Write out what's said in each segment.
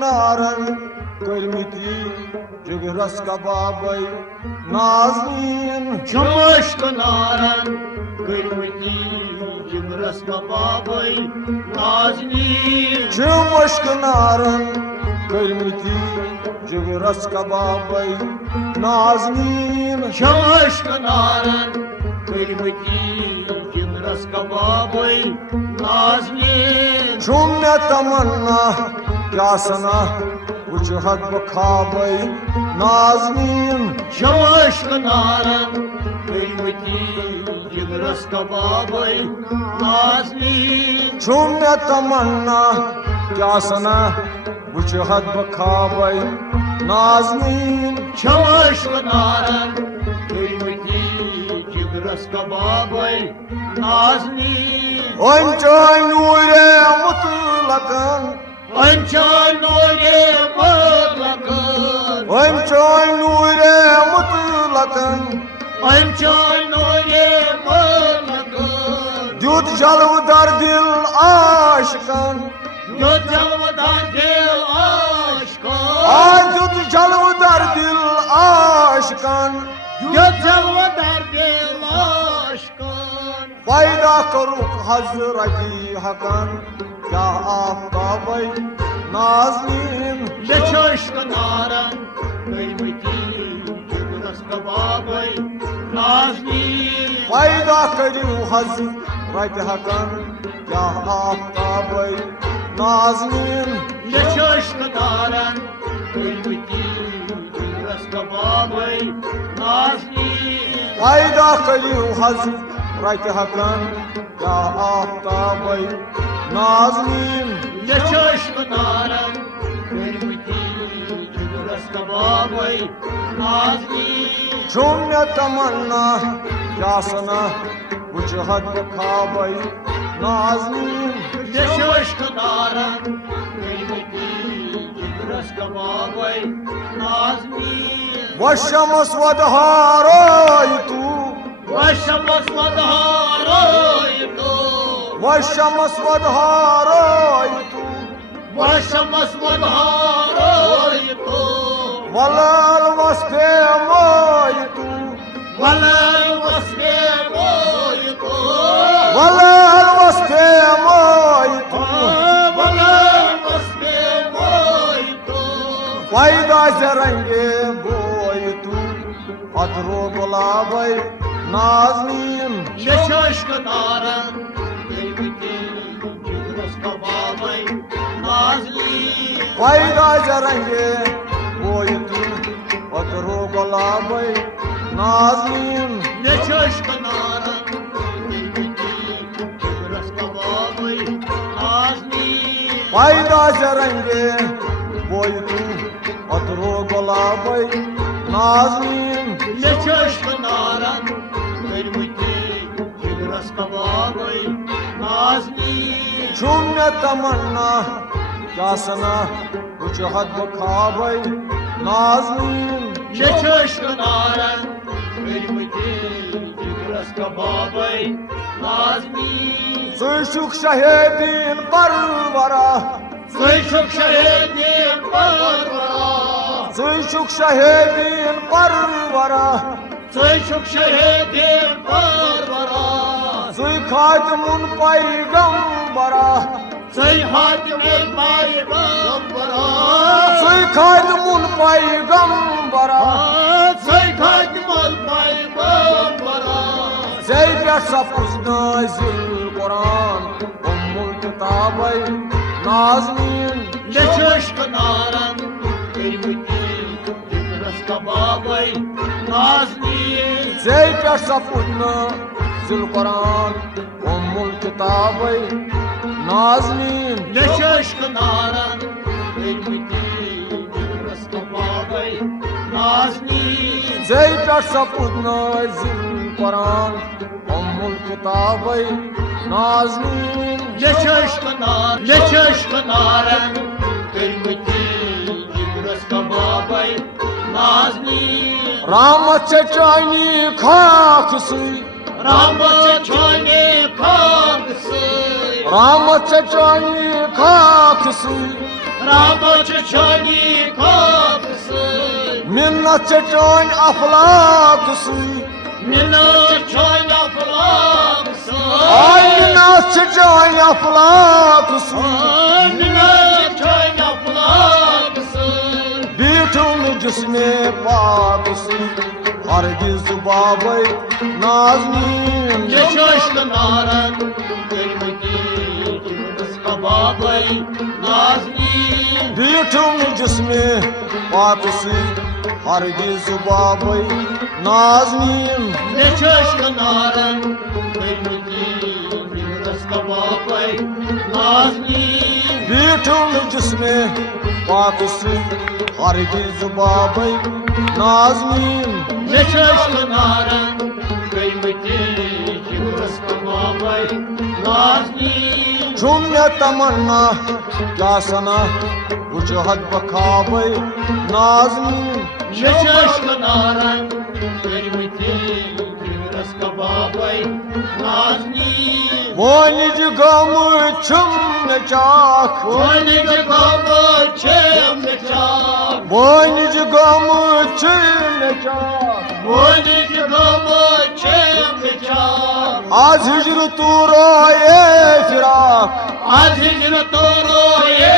Naran kırmiti Cigras kababay Nazmin Çamaşk naran kırmiti Cigras kababay Nazmin Çamaşk naran kırmiti Cigras kababay Nazmin Çamaşk naran kırmiti Cigras kababay Nazmin Cümle tamanna Yasana Uçhat bakabay Nazmin Çamaşk naran kırmiti Cigras kababay Nazmin Cümle tamanna Yasana Uçhat bakabay Nazmin Çamaşk naran kırmiti Cigras kababay Nazmin Ançay nure mutlakan Ançal nure mutlakın Ançay nure mutlakan Ançal nure mutlakın Düt jalvdar dil aşkan Düt jalvdar dil aşkan Düt jalvdar dil aşkan Düt jalvdar dil aşkan Fayda karuk Hazreti Hakan Ya Aftabay Nazmin Çamaşk naran kıymeti Cigras kababay Nazmin Fayda karuk Hazreti Hakan Ya Aftabay Nazmin Çamaşk naran kıymeti Cigras kababay Nazmin Fayda karuk Hazreti Hakan Ya Aftabay Nazmin Çamaşk naran kıymeti Cigras kababay Nazmin Cümle tamanna Yasana Uçhat bakabay Nazmin Çamaşk naran kıymeti Cigras kababay Nazmin Vaşşamas vadharaytu Vaşşamas vadharaytu Vaşşamas vadharaytu Vaşşamas vadharaytu Valal vaspemaytu Valal vaspemaytu Valal vaspemaytu Valal vaspemaytu Fayda zarange boytu Adro dolabay Nazmin Çamaşk naran kıymeti Cigras kababay Nazmin Fayda zarange boytu Adro dolabay Nazmin Çamaşk naran kıymeti Cigras kababay Nazmin Fayda zarange boytu Adro dolabay Nazmin Çamaşk naran kıymeti Cigras kababay Nazmin Cümle tamanna Yasana Uçhat bakabay Nazmin Çamaşk naran kıymeti Cigras kababay Nazmin Suyşuk şehidin parvara Suyşuk şehidin parvara Suyşuk şehidin parvara Suyşuk şehidin parvara Suy khatimun paygambara Suy hatimul paygambara Suy khatimun paygambara Suy hatimul paygambara Zeybe sapuz nazil Kur'an Ummul kitabay Nazmin Çamaşk naran kıymeti Cigras kababay Nazmin Zeybe sapuz nazil Kur'an Ummul kitabay Nazneen ये चश्क नारन कलमती जिगरस कबाबै नाज़नीन ज़ै पे सपुद नाज़िल कुरान उम्मुल किताबै नाज़नीन ये चश्क नारन कलमती जिगरस कबाबै नाज़नीन रहमत चानी खाक से रहमत चानी खाक से रहमत चानी खाक से रहमत चानी खाक से मिन्नत चानी अफलाक से मिन्नत चानी अफलाक से मिन्नत चानी अफलाक से मिन्नत चानी अफलाक से बीठुम जिसने पाक से हरगिज़ बाबै नाज़नीन ये चश्क नारन कलमती जिगरस कबाबै नाज़नीन बीठुम जिसमें पाक से हरगिज़ बाबै नाज़नीन ये चश्क नारन कलमती जिगरस कबाबै नाज़नीन बीठुम जिसमें पाक से हरगिज़ बाबै नाज़नीन ये चश्क नारन कलमती जिगरस कबाबै नाज़नीन झुम्य तमन्ना क्या सना वजहत बखाबै नाज़नीन ये चश्क नारन कलमती जिगरस कबाबै नाज़नीन वनिज गम छुम चाक वनिज गम छम चाक वनिज गम छुम चाक वनिज गम छम चाक आज हिजर तू रोए फिराक आज हिजर तोरो ये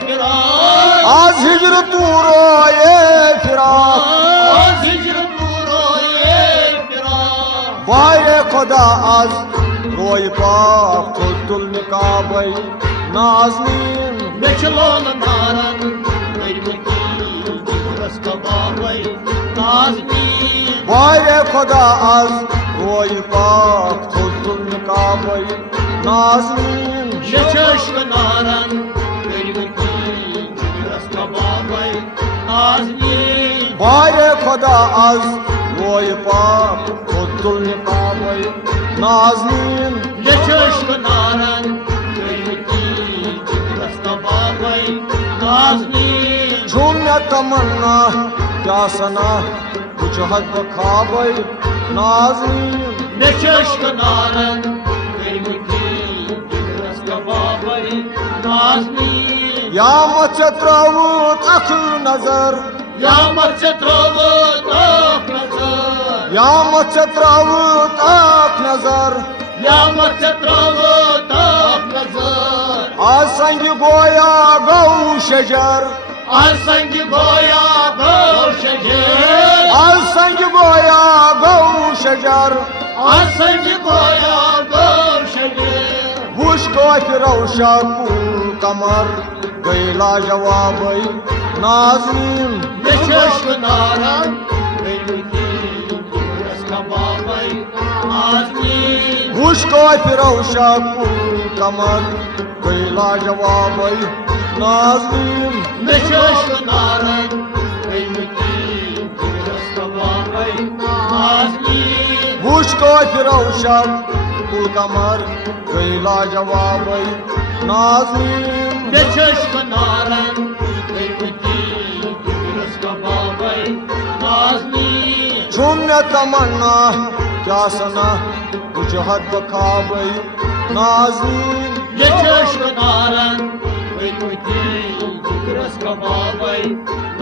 फिराक आज हिजर तू रोए फिराक आज हिजर तोरो ये फिराक बारे खुदा आज रोय पाक खुदुल निकाबै नाज़नीन बेचलोन नारन कलमती जिगरस कबाबै नाज़नीन बारे खुदा आज रोय पाक खुदुल निकाबै नाज़नीन ये चश्क नारन कलमती जिगरस कबाबै नाज़नीन बारे खुदा आज रोय पाक खुदुल निकाबै नाज़नीन ये चश्क नारन कलमती जिगरस कबाबै नाज़नीन झुम्य तमन्ना क्या सना वजहत बखाबै नाज़नीन ये चश्क नारन कलमती जिगरस कबाबै नाज़नीन या मत त्रवुत अख नजर या मत त्रोवत आँख नजर या मत त्रवुत अख नजर या मत त्रोवत आँख नजर आज संग गोया गौ शजर आज संग गोया घोष शजर आज संग गोया गौ शजर आज संग गोया घोष शजर वुश कोच रौशा पुल कमर गैला जवाबै नाज़नीन ये चश्क नारन कलमती जिगरस कबाबै नाज़नीन वुश कोच रौशा पुल कमर गैला जवाबै नाज़नीन ये चश्क नारन कलमती जिगरस कबाबै नाज़नीन वुश कोच रौशा पुल कमर गैला जवाबै नाज़नीन ये चश्क नारन कलमती जिगरस कबाबै नाज़नीन झुम्य तमन्ना क्या सना वजहत बखाबै नाज़नीन ये चश्क नारन कलमती जिगरस कबाबै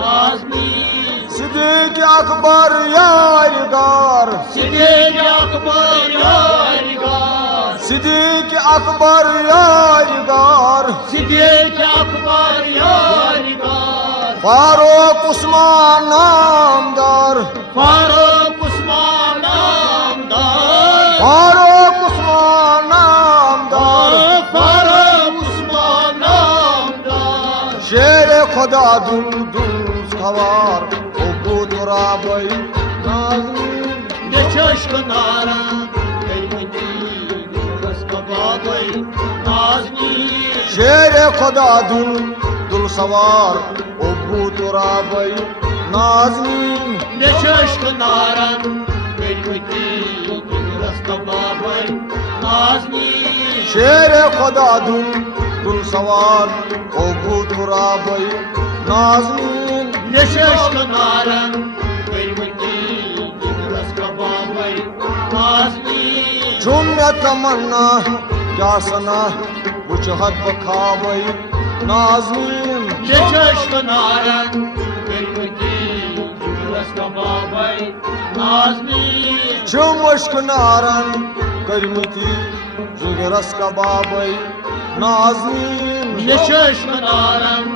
नाज़नीन सिद्दीक़ अकबर यारगार सिद्दीक़ अकबर यारगार सिद्दीक़ अकबर यारगार सिद्दीक़ अकबर यारगार फारूक उस्मान नामदार फारूक उस्मान नामदार फारूक उस्मान नामदार फारूक उस्मान नामदार शेर खुदा दुल दुल सवार अबू तुराबै नाज़नीन ये चश्क नारन कलमती जिगरस कबाबै नाज़नीन शेर खुदा दुल सवार अबू तुराबई नाज़नीन नेशक नारन करिमती जिगरस कबाबई नाज़नीन शेर खुदा दुल सवार अबू तुराबई नाज़नीन नेशक नारन करिमती जिगरस कबाबई नाज़नीन झुम्या तमन्ना क्या सना वुचहत बखाबई नाज़नीन नेशक नारन करिमती जिगरस कबाबई नाज़नीन चुमश्क नारन करमती जिगरस कबाबई नाज़नीन नेशक नारन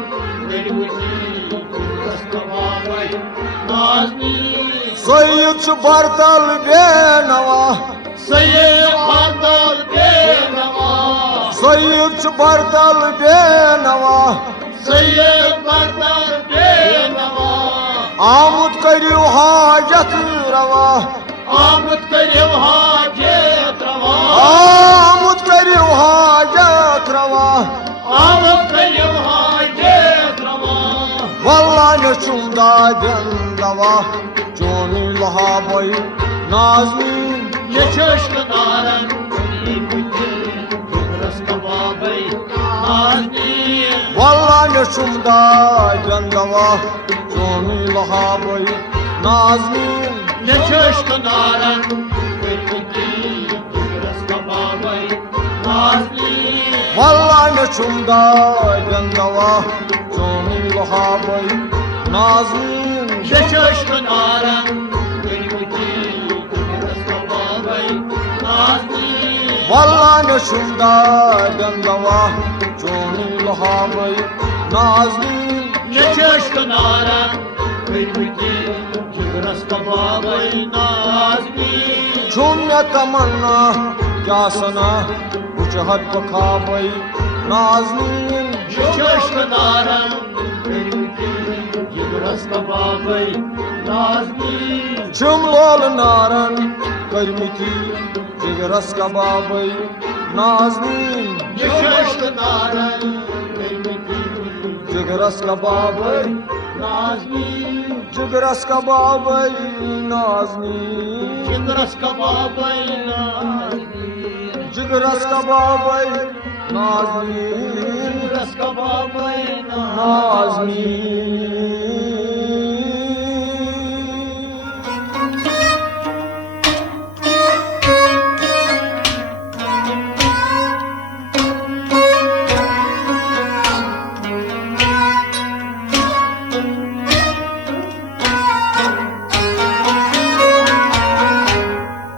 करिमती जिगरस कबाबई नाज़नीन सैयद बरतल बेनवा सैयद बरतल बेनवा सैयद बरतल बेनवा सैयद बरतल बेनवा आमुद करियो हाजत रवा आमद करियो हाजत रवा आमुद करियो हाजत रवा आमद करियो हाजत रवा वल्ला न चुमदा दवा जोनी लहाबई नाज़नीन नेशक नारन करिमती जिगरस कबाबई नाज़नीन वल्ला न चुमदा दवा जोनी लहाबई नाज़नीन नेशक नारन करिमती जिगरस कबाबई नाज़नीन वल्ला न चुमदा दवा जोनी लहाबई नाज़नीन नेशक नारन करिमती जिगरस कबाबई नाज़नीन वल्ला न चुमदा दवा जोनी लहाबई नाज़नीन नेशक नारन करिमती जिगरस कबाबई नाज़नीन झुम्या तमन्ना क्या सना वुचहत बखाबई नाज़नीन नेशक नारन करिमती जिगरस कबाबई नाज़नीन जुमलोल नारन करमती जिगरस कबाबई नाज़नीन नेशक नारन करिमती जिगरस कबाबई नाज़नीन जिगरस कबाबई नाज़नीन जिगरस कबाबई नाज़नीन जिगरस कबाबई नाज़नीन जिगरस कबाबई नाज़नीन